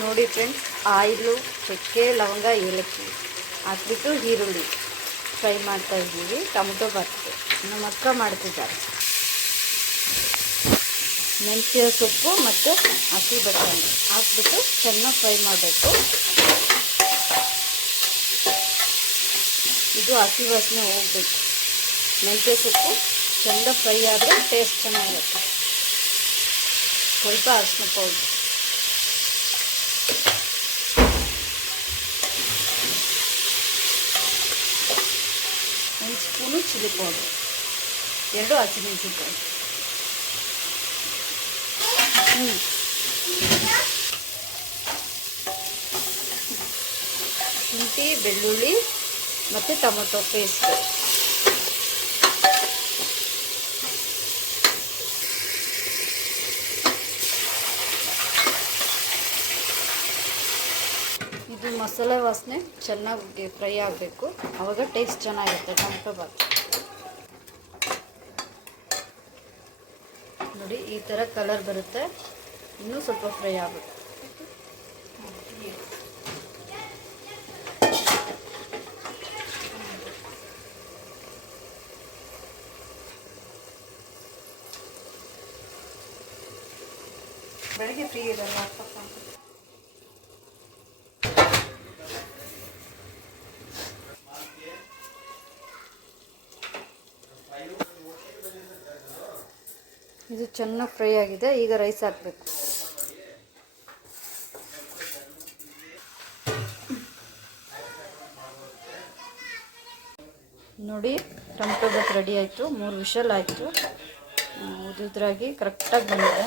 ನೋಡಿ friends, oil, ಚಕ್ಕೆ, ಲವಂಗ, ಏಲಕ್ಕಿ ಹಾಕ್ಬಿಟ್ಟು ಈರುಳ್ಳಿ ಫ್ರೈ ಮಾಡ್ತಾ ಇದ್ದೀವಿ. ಟೊಮೊಟೊ ಬಾತ್ಗೆ ನಮ್ಮ ಅಕ್ಕ ಮಾಡ್ತಿದ್ದಾರೆ. ಮೆಂತ್ಯ ಸೊಪ್ಪು ಮತ್ತು ಹಸಿ ಬಟಾಣಿ ಹಾಕ್ಬಿಟ್ಟು ಚೆನ್ನಾಗಿ ಫ್ರೈ ಮಾಡಬೇಕು. ಇದು ಹಸಿ ವಾಸನೆ ಹೋಗಬೇಕು. ಮೆಂತ್ಯ ಸೊಪ್ಪು ಚೆಂದ ಫ್ರೈ ಆದರೆ ಟೇಸ್ಟ್ ಚೆನ್ನಾಗಿರುತ್ತೆ. ಸ್ವಲ್ಪ ಅರಿಶಿನ ಪೌಡ್ರು, 1 ಸ್ಪೂನು ಚಿಲ್ಲಿ ಪೌಡ್ರು, 2 ಹಸಿಮೆಣಸಿನಕಾಯಿ, ಶುಂಠಿ, ಬೆಳ್ಳುಳ್ಳಿ ಮತ್ತು ಟೊಮೊಟೊ ಪೇಸ್ಟ್. ಇದು ಮಸಾಲೆ ವಾಸನೆ ಚೆನ್ನಾಗಿ ಫ್ರೈ ಆಗಬೇಕು, ಆವಾಗ ಟೇಸ್ಟ್ ಚೆನ್ನಾಗಿರುತ್ತೆ ಟೊಮೊಟೊ ಬಾತ್. ನೋಡಿ ಈ ಥರ ಕಲರ್ ಬರುತ್ತೆ. ಇನ್ನೂ ಸ್ವಲ್ಪ ಫ್ರೈ ಆಗುತ್ತೆ. ಬೆಳಗ್ಗೆ ಫ್ರೀ ಇರಲ್ಲ ಪಪ್ಪ. ಇದು ಚೆನ್ನಾಗಿ ಫ್ರೈ ಆಗಿದೆ. ಈಗ ರೈಸ್ ಹಾಕಬೇಕು. ನೋಡಿ ಟೊಮೊಟೊ ಬಾತ್ ರೆಡಿ ಆಯಿತು. 3 ವಿಷಲ್ ಆಯಿತು. ಉದುರಾಗಿ ಕರೆಕ್ಟಾಗಿ ಬಂದಿದೆ.